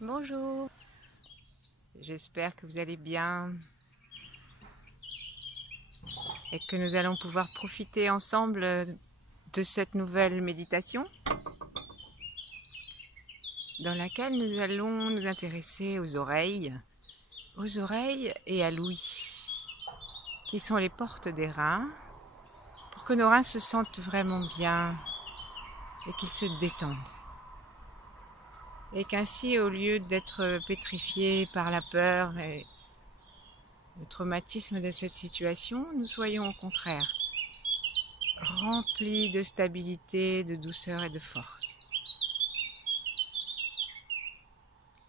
Bonjour, j'espère que vous allez bien et que nous allons pouvoir profiter ensemble de cette nouvelle méditation dans laquelle nous allons nous intéresser aux oreilles et à l'ouïe, qui sont les portes des reins, pour que nos reins se sentent vraiment bien et qu'ils se détendent. Et qu'ainsi, au lieu d'être pétrifiés par la peur et le traumatisme de cette situation, nous soyons au contraire remplis de stabilité, de douceur et de force.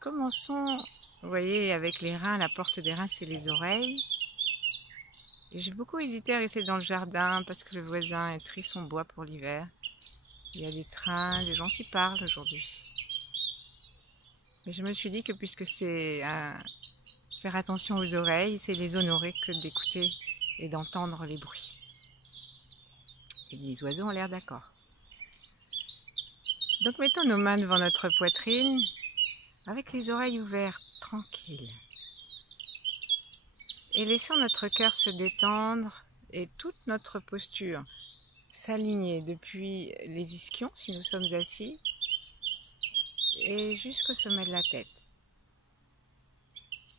Commençons, vous voyez, avec les reins. La porte des reins, c'est les oreilles. Et j'ai beaucoup hésité à rester dans le jardin parce que le voisin trie son bois pour l'hiver. Il y a des trains, des gens qui parlent aujourd'hui. Mais je me suis dit que puisque c'est faire attention aux oreilles, c'est les honorer que d'écouter et d'entendre les bruits. Et les oiseaux ont l'air d'accord. Donc mettons nos mains devant notre poitrine, avec les oreilles ouvertes, tranquilles. Et laissons notre cœur se détendre et toute notre posture s'aligner depuis les ischions, si nous sommes assis, et jusqu'au sommet de la tête.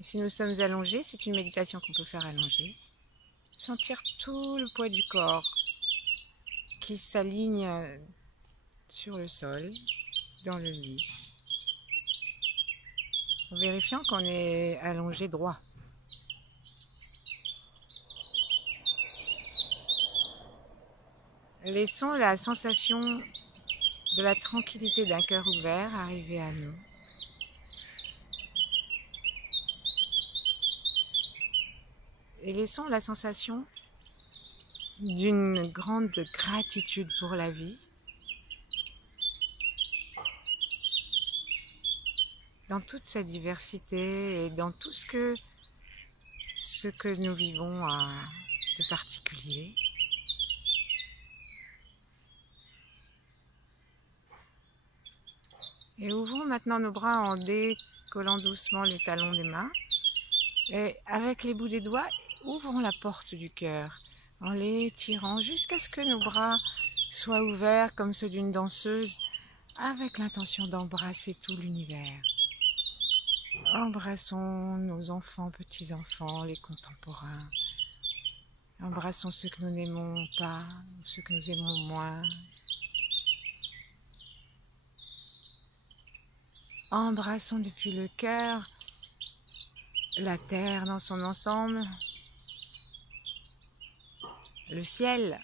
Et si nous sommes allongés, c'est une méditation qu'on peut faire allongée. Sentir tout le poids du corps qui s'aligne sur le sol, dans le lit, en vérifiant qu'on est allongé droit. Laissons la sensation de la tranquillité d'un cœur ouvert arriver à nous. Et laissons la sensation d'une grande gratitude pour la vie, dans toute sa diversité et dans tout ce que nous vivons de particulier. Et ouvrons maintenant nos bras en décollant doucement les talons des mains. Et avec les bouts des doigts, ouvrons la porte du cœur en les tirant jusqu'à ce que nos bras soient ouverts comme ceux d'une danseuse, avec l'intention d'embrasser tout l'univers. Embrassons nos enfants, petits-enfants, les contemporains. Embrassons ceux que nous n'aimons pas, ceux que nous aimons moins. Embrassons depuis le cœur la terre dans son ensemble, le ciel.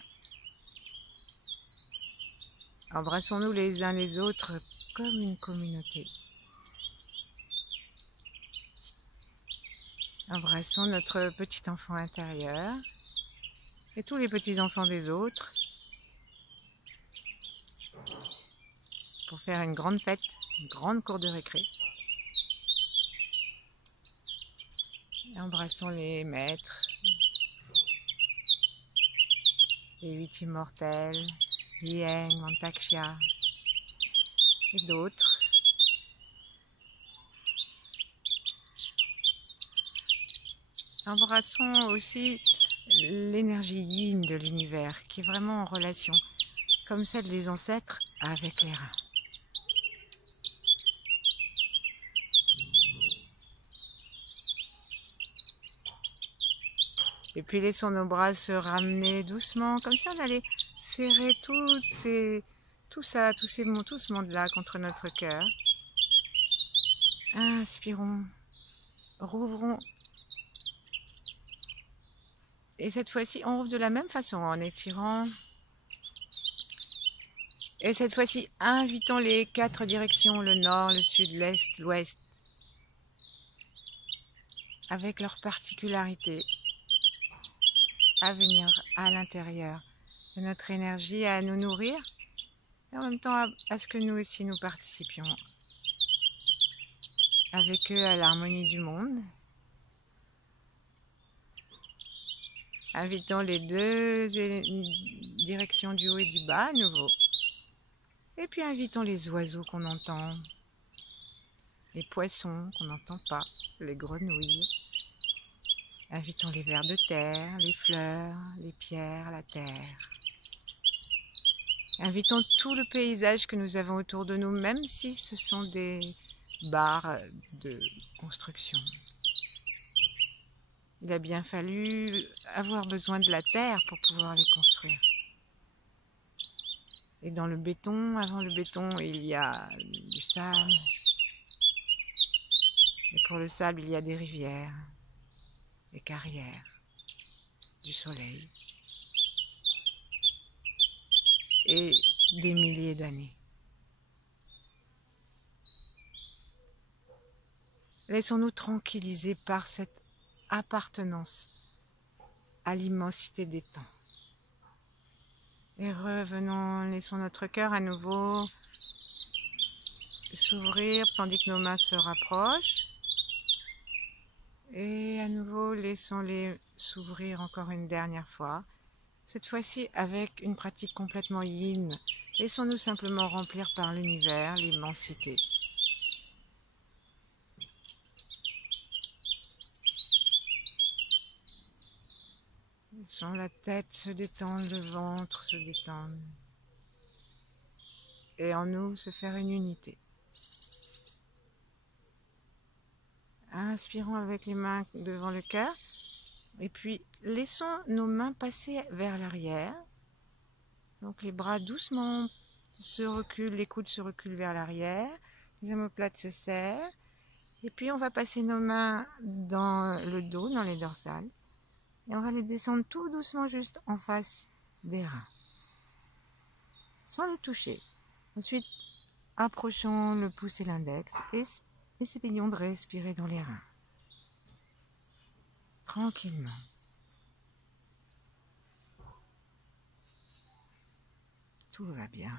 Embrassons-nous les uns les autres comme une communauté. Embrassons notre petit enfant intérieur et tous les petits enfants des autres pour faire une grande fête, une grande cour de récré. Et embrassons les maîtres, les 8 immortels, Lieng, Mantakshya et d'autres. Embrassons aussi l'énergie yin de l'univers qui est vraiment en relation, comme celle des ancêtres avec les reins. Et puis laissons nos bras se ramener doucement, comme si on allait serrer tout ce monde-là contre notre cœur. Inspirons, rouvrons. Et cette fois-ci, on rouvre de la même façon, en étirant. Et cette fois-ci, invitons les 4 directions, le nord, le sud, l'est, l'ouest, avec leurs particularités, à venir à l'intérieur de notre énergie, à nous nourrir, et en même temps à ce que nous aussi nous participions avec eux à l'harmonie du monde. Invitons les 2 directions du haut et du bas à nouveau. Et puis invitons les oiseaux qu'on entend, les poissons qu'on n'entend pas, les grenouilles. Invitons les vers de terre, les fleurs, les pierres, la terre. Invitons tout le paysage que nous avons autour de nous, même si ce sont des barres de construction. Il a bien fallu avoir besoin de la terre pour pouvoir les construire. Et dans le béton, avant le béton, il y a du sable. Et pour le sable, il y a des rivières, des carrières, du soleil. Et des milliers d'années. Laissons-nous tranquilliser par cette appartenance à l'immensité des temps. Et revenons, laissons notre cœur à nouveau s'ouvrir tandis que nos mains se rapprochent. Et à nouveau, laissons-les s'ouvrir encore une dernière fois. Cette fois-ci avec une pratique complètement yin. Laissons-nous simplement remplir par l'univers, l'immensité. Laissons la tête se détendre, le ventre se détendre. Et en nous se faire une unité. Inspirons avec les mains devant le cœur. Et puis, laissons nos mains passer vers l'arrière. Donc, les bras doucement se reculent, les coudes se reculent vers l'arrière. Les omoplates se serrent. Et puis, on va passer nos mains dans le dos, dans les dorsales. Et on va les descendre tout doucement juste en face des reins. Sans les toucher. Ensuite, approchons le pouce et l'index et essayons de respirer dans les reins. Tranquillement. Tout va bien.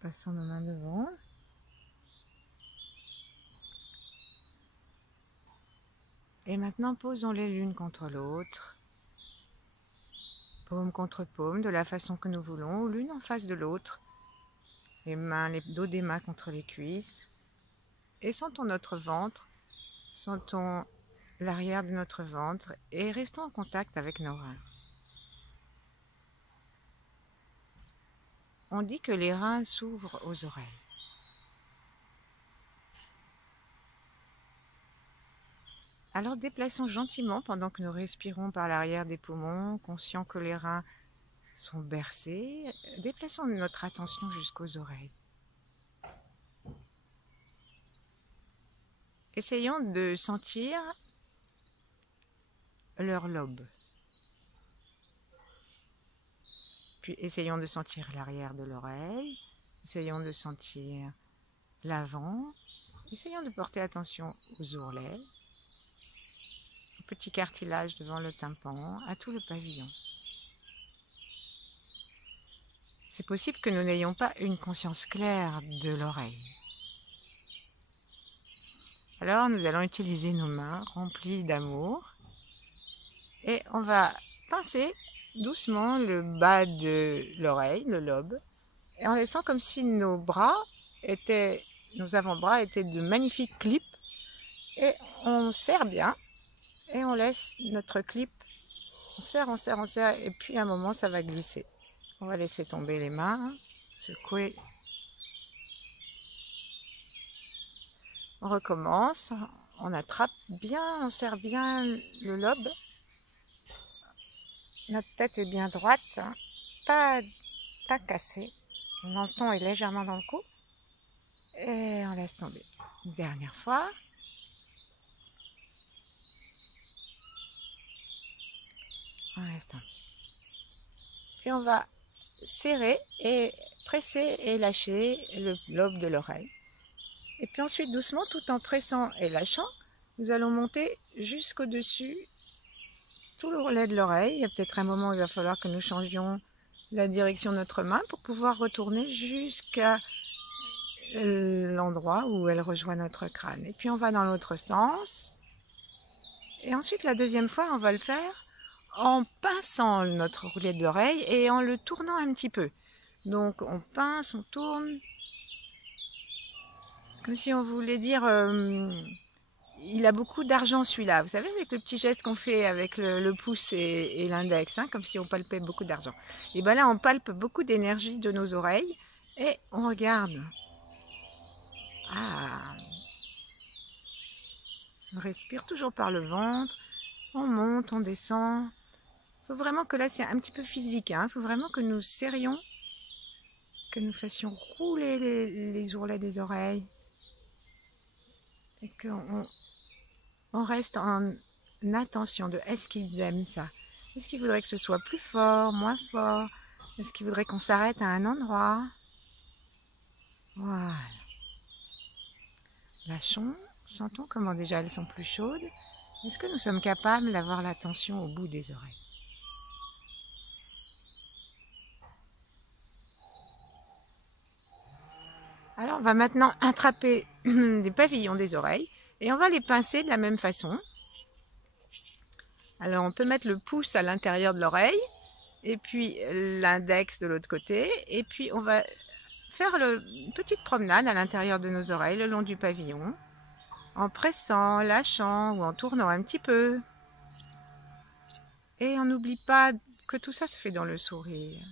Passons nos mains devant. Et maintenant, posons-les l'une contre l'autre, paume contre paume, de la façon que nous voulons, l'une en face de l'autre, les dos des mains contre les cuisses, et sentons notre ventre, sentons l'arrière de notre ventre, et restons en contact avec nos reins. On dit que les reins s'ouvrent aux oreilles. Alors déplaçons gentiment pendant que nous respirons par l'arrière des poumons, conscients que les reins sont bercés. Déplaçons notre attention jusqu'aux oreilles. Essayons de sentir leurs lobes. Puis essayons de sentir l'arrière de l'oreille. Essayons de sentir l'avant. Essayons de porter attention aux ourlets. Petit cartilage devant le tympan, à tout le pavillon. C'est possible que nous n'ayons pas une conscience claire de l'oreille. Alors nous allons utiliser nos mains remplies d'amour et on va pincer doucement le bas de l'oreille, le lobe, et en laissant comme si nos avant-bras étaient de magnifiques clips et on serre bien. Et on laisse notre clip, on serre, et puis à un moment, ça va glisser. On va laisser tomber les mains, secouer. On recommence, on attrape bien, on serre bien le lobe. Notre tête est bien droite, pas cassée. Le menton est légèrement dans le cou. Et on laisse tomber. Une dernière fois. On laisse tomber. Puis on va serrer et presser et lâcher le lobe de l'oreille. Et puis ensuite, doucement, tout en pressant et lâchant, nous allons monter jusqu'au-dessus tout le relais de l'oreille. Il y a peut-être un moment où il va falloir que nous changions la direction de notre main pour pouvoir retourner jusqu'à l'endroit où elle rejoint notre crâne. Et puis on va dans l'autre sens. Et ensuite, la deuxième fois, on va le faire en pinçant notre roulette d'oreille et en le tournant un petit peu. Donc on pince, on tourne, comme si on voulait dire il a beaucoup d'argent celui-là. Vous savez, avec le petit geste qu'on fait avec le pouce et l'index, hein, comme si on palpait beaucoup d'argent. Et bien là, on palpe beaucoup d'énergie de nos oreilles et on regarde. Ah, on respire toujours par le ventre, on monte, on descend. Il faut vraiment que là, c'est un petit peu physique. Il faut vraiment que nous serrions, que nous fassions rouler les ourlets des oreilles. Et qu'on reste en attention de est-ce qu'ils aiment ça? Est-ce qu'ils voudraient que ce soit plus fort, moins fort? Est-ce qu'ils voudraient qu'on s'arrête à un endroit? Voilà. Lâchons, sentons comment déjà elles sont plus chaudes. Est-ce que nous sommes capables d'avoir l'attention au bout des oreilles? Alors on va maintenant attraper des pavillons des oreilles et on va les pincer de la même façon. Alors on peut mettre le pouce à l'intérieur de l'oreille et puis l'index de l'autre côté et puis on va faire une petite promenade à l'intérieur de nos oreilles le long du pavillon en pressant, lâchant ou en tournant un petit peu. Et on n'oublie pas que tout ça se fait dans le sourire.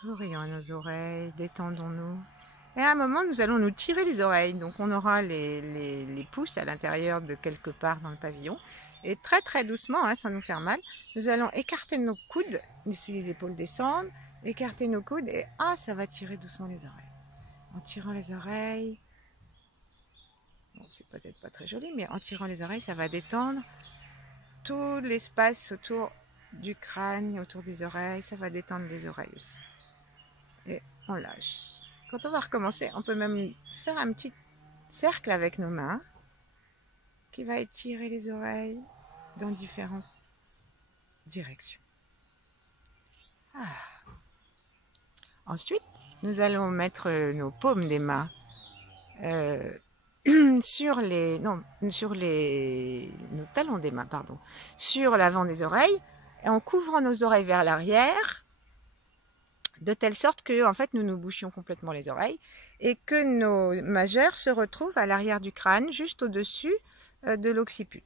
Sourions à nos oreilles, détendons-nous. Et à un moment, nous allons nous tirer les oreilles. Donc on aura les pouces à l'intérieur de quelque part dans le pavillon. Et très très doucement, sans nous faire mal, nous allons écarter nos coudes, laisser les épaules descendre, écarter nos coudes et ça va tirer doucement les oreilles. En tirant les oreilles, bon, c'est peut-être pas très joli, mais en tirant les oreilles, ça va détendre tout l'espace autour du crâne, autour des oreilles. Ça va détendre les oreilles aussi. Et on lâche. Quand on va recommencer, on peut même faire un petit cercle avec nos mains qui va étirer les oreilles dans différentes directions. Ensuite, nous allons mettre nos paumes des mains sur nos talons des mains, pardon, sur l'avant des oreilles, et en couvrant nos oreilles vers l'arrière, de telle sorte que, en fait, nous nous bouchions complètement les oreilles et que nos majeurs se retrouvent à l'arrière du crâne, juste au-dessus de l'occiput.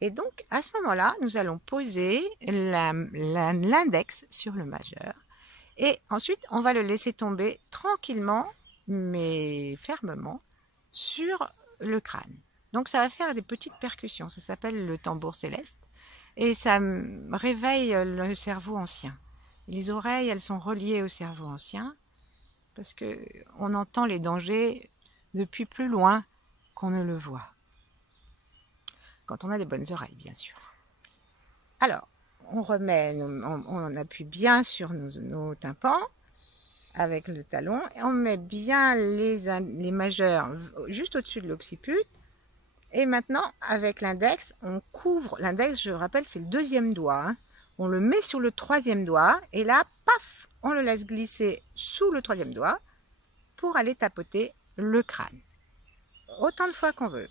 Et donc, à ce moment-là, nous allons poser l'index sur le majeur. Et ensuite, on va le laisser tomber tranquillement, mais fermement, sur le crâne. Donc, ça va faire des petites percussions. Ça s'appelle le tambour céleste. Et ça réveille le cerveau ancien. Les oreilles, elles sont reliées au cerveau ancien parce qu'on entend les dangers depuis plus loin qu'on ne le voit. Quand on a des bonnes oreilles, bien sûr. Alors, on remet, on appuie bien sur nos tympans avec le talon et on met bien les majeurs juste au-dessus de l'occiput. Et maintenant, avec l'index, on couvre. L'index, je rappelle, c'est le deuxième doigt. On le met sur le troisième doigt et là, paf, on le laisse glisser sous le troisième doigt pour aller tapoter le crâne. Autant de fois qu'on veut.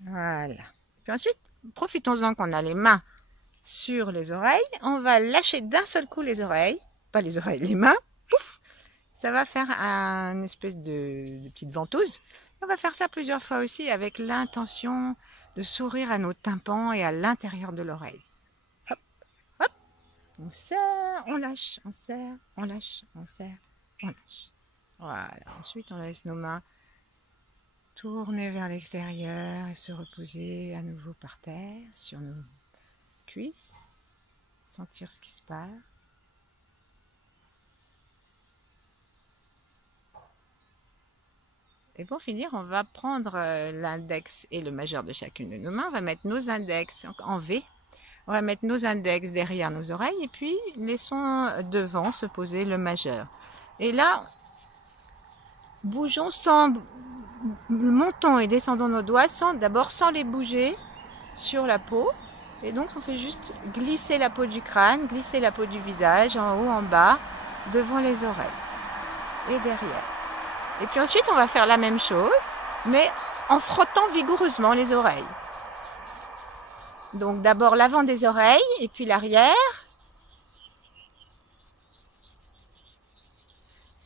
Voilà. Puis ensuite, profitons-en qu'on a les mains sur les oreilles. On va lâcher d'un seul coup les oreilles. Pas les oreilles, les mains. Pouf! Ça va faire une espèce de petite ventouse. On va faire ça plusieurs fois aussi avec l'intention de sourire à nos tympans et à l'intérieur de l'oreille. Hop, hop. On serre, on lâche, on serre, on lâche, on serre, on lâche. Voilà. Ensuite, on laisse nos mains tourner vers l'extérieur et se reposer à nouveau par terre, sur nos cuisses. Sentir ce qui se passe. Et pour finir, on va prendre l'index et le majeur de chacune de nos mains. On va mettre nos index en V. On va mettre nos index derrière nos oreilles et puis laissons devant se poser le majeur. Et là, bougeons montons et descendons nos doigts d'abord sans les bouger sur la peau. Et donc on fait juste glisser la peau du crâne, glisser la peau du visage, en haut, en bas, devant les oreilles et derrière. Et puis ensuite on va faire la même chose, mais en frottant vigoureusement les oreilles. Donc d'abord l'avant des oreilles et puis l'arrière,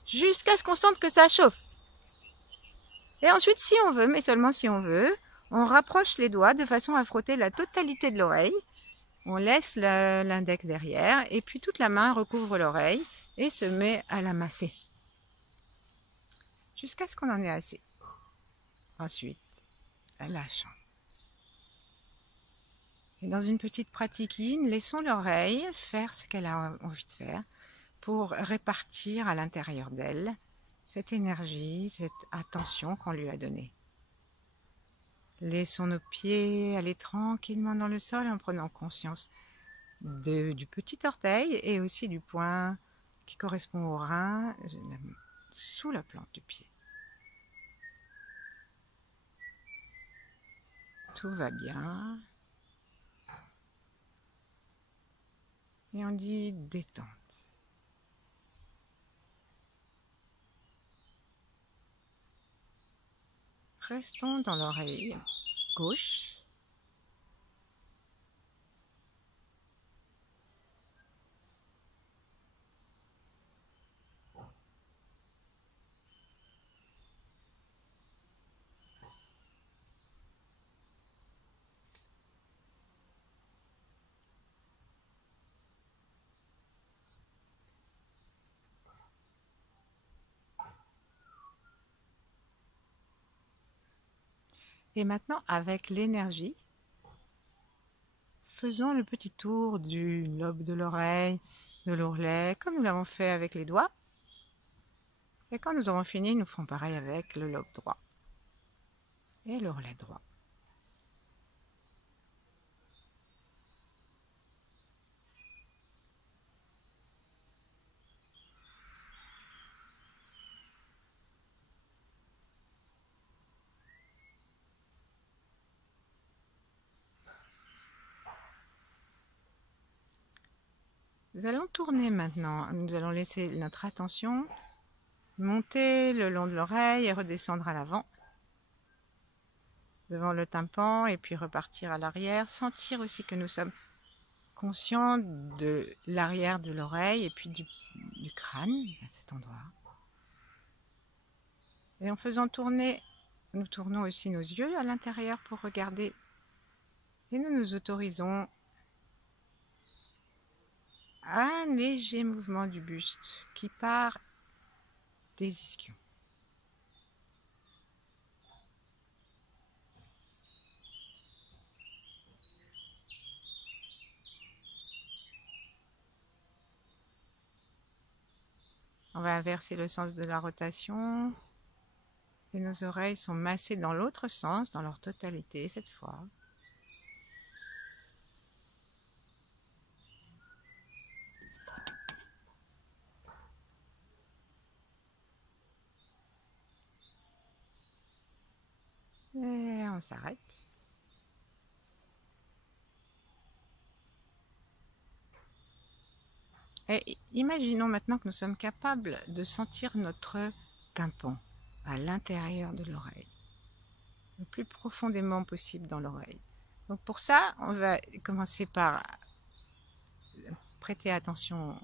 jusqu'à ce qu'on sente que ça chauffe. Et ensuite, si on veut, mais seulement si on veut, on rapproche les doigts de façon à frotter la totalité de l'oreille. On laisse l'index derrière et puis toute la main recouvre l'oreille et se met à la masser. Jusqu'à ce qu'on en ait assez. Ensuite, lâchons. Et dans une petite pratique yin, laissons l'oreille faire ce qu'elle a envie de faire pour répartir à l'intérieur d'elle cette énergie, cette attention qu'on lui a donnée. Laissons nos pieds aller tranquillement dans le sol en prenant conscience du petit orteil et aussi du point qui correspond au rein sous la plante du pied. Tout va bien. Et on dit détente. Restons dans l'oreille gauche. Et maintenant, avec l'énergie, faisons le petit tour du lobe de l'oreille, de l'ourlet, comme nous l'avons fait avec les doigts. Et quand nous aurons fini, nous ferons pareil avec le lobe droit et l'ourlet droit. Nous allons tourner maintenant. Nous allons laisser notre attention monter le long de l'oreille et redescendre à l'avant, devant le tympan, et puis repartir à l'arrière. Sentir aussi que nous sommes conscients de l'arrière de l'oreille et puis du crâne, à cet endroit. Et en faisant tourner, nous tournons aussi nos yeux à l'intérieur pour regarder. Et nous nous autorisons un léger mouvement du buste qui part des ischions. On va inverser le sens de la rotation. Et nos oreilles sont massées dans l'autre sens, dans leur totalité cette fois. Et on s'arrête. Et imaginons maintenant que nous sommes capables de sentir notre tympan à l'intérieur de l'oreille, le plus profondément possible dans l'oreille. Donc pour ça, on va commencer par prêter attention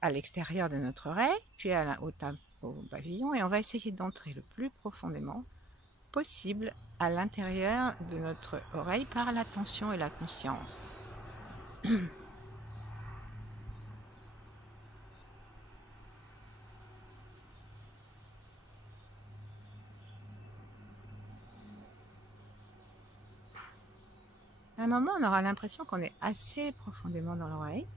à l'extérieur de notre oreille, puis au pavillon, et on va essayer d'entrer le plus profondément possible à l'intérieur de notre oreille par l'attention et la conscience. À un moment, on aura l'impression qu'on est assez profondément dans l'oreille.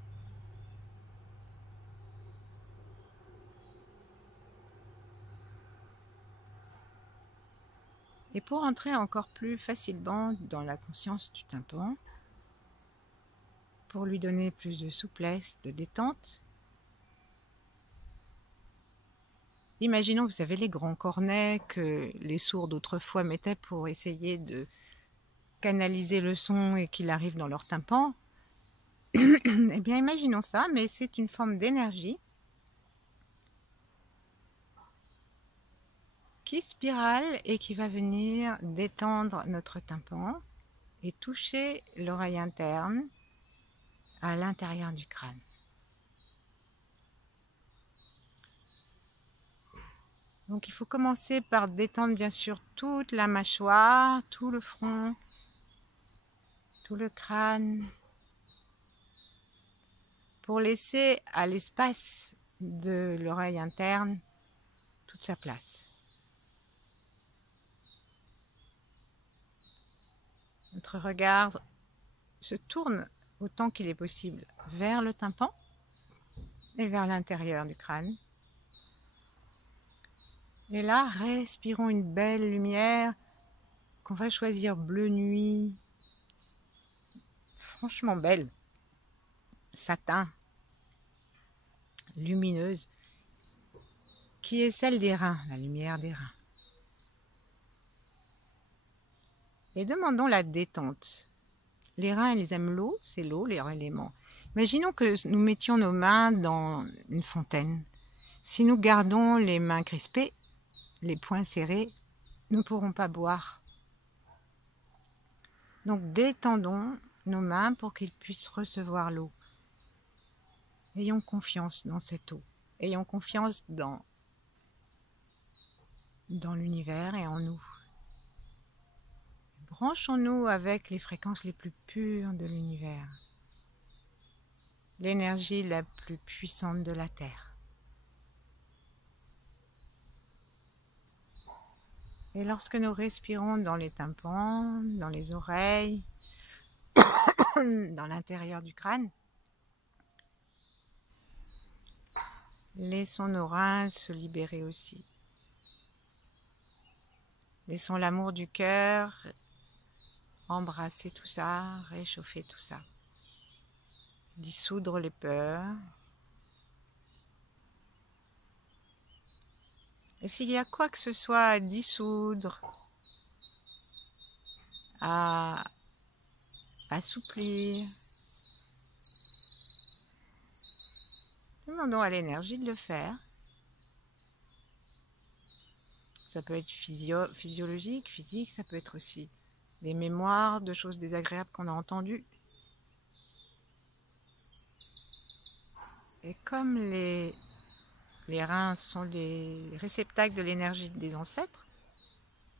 Et pour entrer encore plus facilement dans la conscience du tympan, pour lui donner plus de souplesse, de détente, Imaginons, vous savez, les grands cornets que les sourds d'autrefois mettaient pour essayer de canaliser le son et qu'il arrive dans leur tympan. Eh bien, imaginons ça, mais c'est une forme d'énergie qui spirale et qui va venir détendre notre tympan et toucher l'oreille interne à l'intérieur du crâne. Donc il faut commencer par détendre bien sûr toute la mâchoire, tout le front, tout le crâne, pour laisser à l'espace de l'oreille interne toute sa place. Notre regard se tourne autant qu'il est possible vers le tympan et vers l'intérieur du crâne. Et là, respirons une belle lumière qu'on va choisir bleu nuit, franchement belle, satin, lumineuse, qui est celle des reins, la lumière des reins. Et demandons la détente. Les reins, ils aiment l'eau, c'est l'eau, leur élément. Imaginons que nous mettions nos mains dans une fontaine. Si nous gardons les mains crispées, les poings serrés, nous ne pourrons pas boire. Donc détendons nos mains pour qu'ils puissent recevoir l'eau. Ayons confiance dans cette eau. Ayons confiance dans l'univers et en nous. Branchons-nous avec les fréquences les plus pures de l'univers, l'énergie la plus puissante de la Terre. Et lorsque nous respirons dans les tympans, dans les oreilles, dans l'intérieur du crâne, laissons nos reins se libérer aussi. Laissons l'amour du cœur embrasser tout ça, réchauffer tout ça. Dissoudre les peurs. Et s'il y a quoi que ce soit à dissoudre, à assouplir, demandons à l'énergie de le faire. Ça peut être physiologique, physique, ça peut être aussi des mémoires de choses désagréables qu'on a entendues. Et comme les reins sont les réceptacles de l'énergie des ancêtres,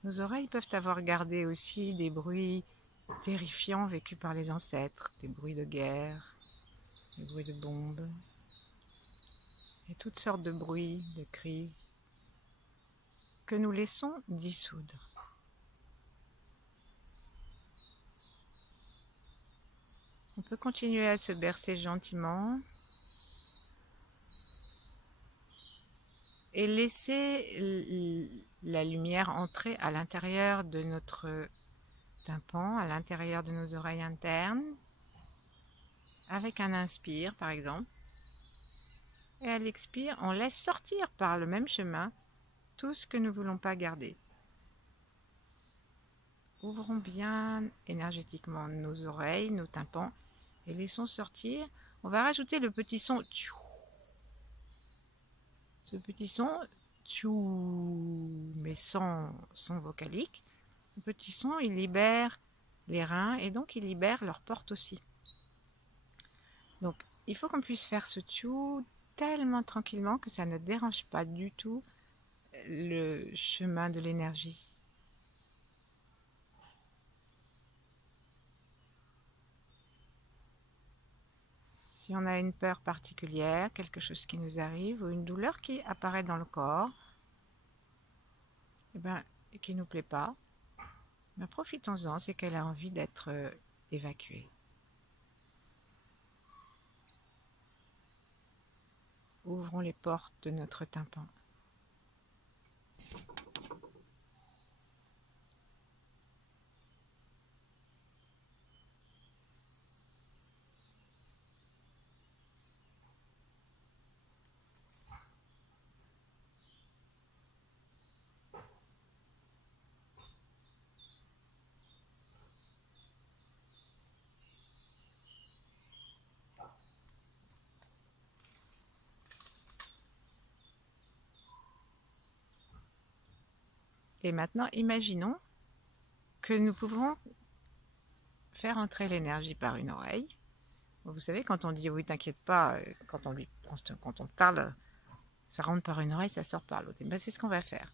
nos oreilles peuvent avoir gardé aussi des bruits terrifiants vécus par les ancêtres, des bruits de guerre, des bruits de bombes, et toutes sortes de bruits, de cris, que nous laissons dissoudre. On peut continuer à se bercer gentiment et laisser la lumière entrer à l'intérieur de notre tympan, à l'intérieur de nos oreilles internes, avec un inspire par exemple. Et à l'expire, on laisse sortir par le même chemin tout ce que nous ne voulons pas garder. Ouvrons bien énergétiquement nos oreilles, nos tympans, et laissons sortir. On va rajouter le petit son tchou. Ce petit son tchou, mais sans son vocalique. Le petit son, il libère les reins et donc il libère leurs portes aussi. Donc il faut qu'on puisse faire ce tchou tellement tranquillement que ça ne dérange pas du tout le chemin de l'énergie. Si on a une peur particulière, quelque chose qui nous arrive ou une douleur qui apparaît dans le corps, et qui ne nous plaît pas, profitons-en, c'est qu'elle a envie d'être évacuée. Ouvrons les portes de notre tympan. Et maintenant, imaginons que nous pouvons faire entrer l'énergie par une oreille. Vous savez, quand on dit oui, t'inquiète pas, quand on parle, ça rentre par une oreille, ça sort par l'autre. Et ben, c'est ce qu'on va faire.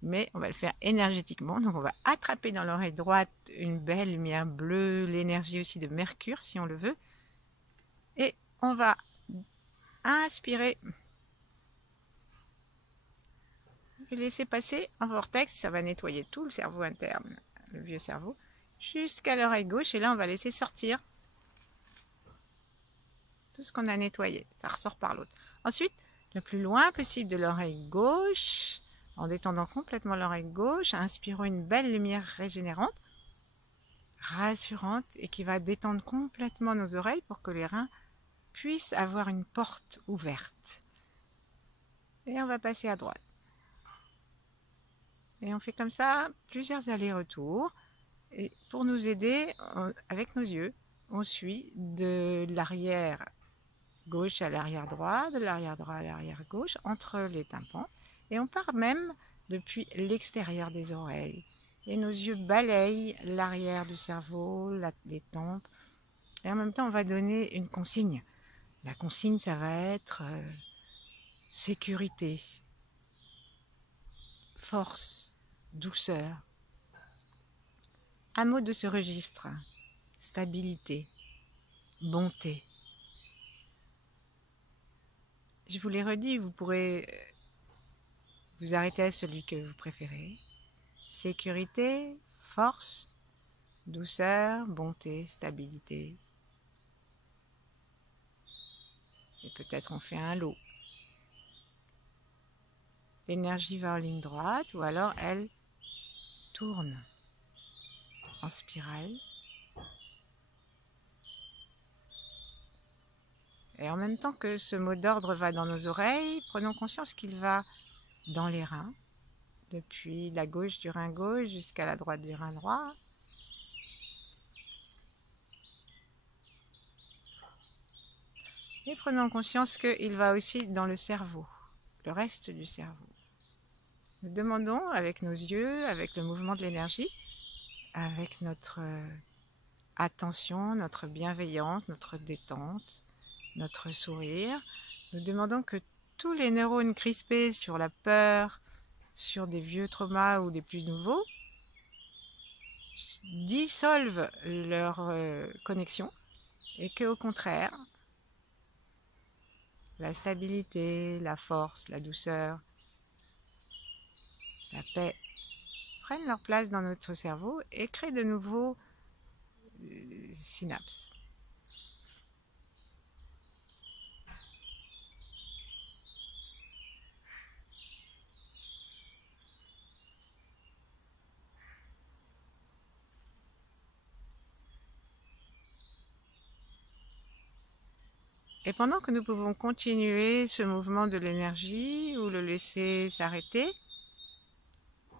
Mais on va le faire énergétiquement. Donc on va attraper dans l'oreille droite une belle lumière bleue, l'énergie aussi de Mercure si on le veut. Et on va inspirer et laisser passer un vortex. Ça va nettoyer tout le cerveau interne, le vieux cerveau, jusqu'à l'oreille gauche. Et là, on va laisser sortir tout ce qu'on a nettoyé. Ça ressort par l'autre. Ensuite, le plus loin possible de l'oreille gauche, en détendant complètement l'oreille gauche, inspirons une belle lumière régénérante, rassurante, et qui va détendre complètement nos oreilles pour que les reins puissent avoir une porte ouverte. Et on va passer à droite. Et on fait comme ça plusieurs allers-retours. Et pour nous aider, avec nos yeux, on suit de l'arrière gauche à l'arrière droit, de l'arrière droit à l'arrière gauche, entre les tympans. Et on part même depuis l'extérieur des oreilles. Et nos yeux balayent l'arrière du cerveau, les tempes. Et en même temps, on va donner une consigne. La consigne, ça va être sécurité, force, douceur. Un mot de ce registre, stabilité, bonté. Je vous l'ai redit, vous pourrez vous arrêter à celui que vous préférez. Sécurité, force, douceur, bonté, stabilité. Et peut-être on fait un lot. L'énergie va en ligne droite ou alors elle tourne en spirale. Et en même temps que ce mot d'ordre va dans nos oreilles, prenons conscience qu'il va dans les reins, depuis la gauche du rein gauche jusqu'à la droite du rein droit. Et prenons conscience qu'il va aussi dans le cerveau, le reste du cerveau. Nous demandons avec nos yeux, avec le mouvement de l'énergie, avec notre attention, notre bienveillance, notre détente, notre sourire, nous demandons que tous les neurones crispés sur la peur, sur des vieux traumas ou des plus nouveaux, dissolvent leur connexion et qu'au contraire, la stabilité, la force, la douceur, la paix prennent leur place dans notre cerveau et créent de nouveaux synapses. Et pendant que nous pouvons continuer ce mouvement de l'énergie ou le laisser s'arrêter,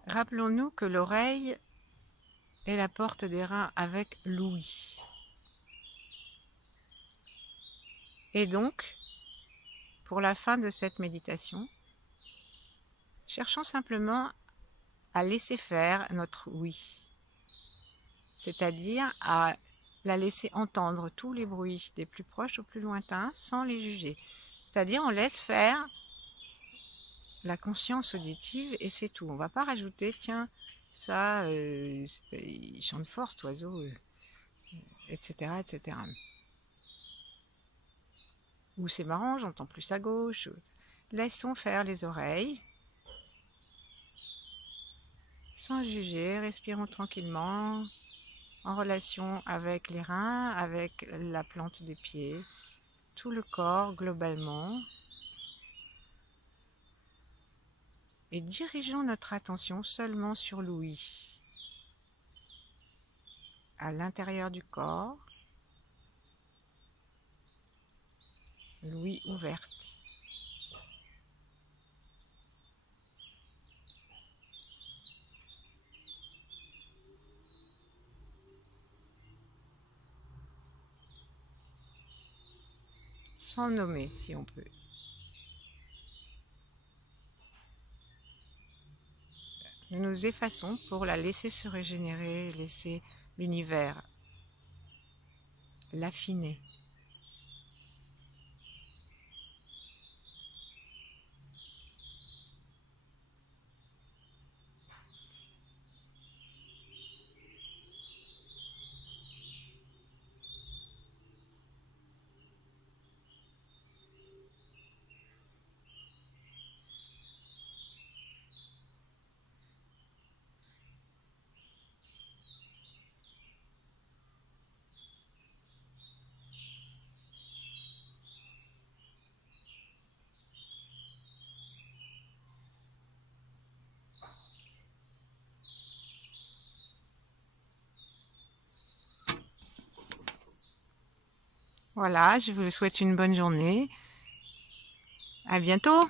rappelons-nous que l'oreille est la porte des reins avec l'ouïe. Et donc, pour la fin de cette méditation, cherchons simplement à laisser faire notre ouïe, c'est-à-dire à la laisser entendre tous les bruits des plus proches aux plus lointains sans les juger. C'est-à-dire on laisse faire la conscience auditive et c'est tout. On ne va pas rajouter, tiens, ça, il chante fort cet oiseau, etc., etc. Ou c'est marrant, j'entends plus à gauche. Laissons faire les oreilles, sans juger, respirons tranquillement, en relation avec les reins, avec la plante des pieds, tout le corps globalement. Et dirigeons notre attention seulement sur l'ouïe, à l'intérieur du corps, l'ouïe ouverte. Sans nommer si on peut. Nous nous effaçons pour la laisser se régénérer, laisser l'univers l'affiner. Voilà, je vous souhaite une bonne journée. À bientôt!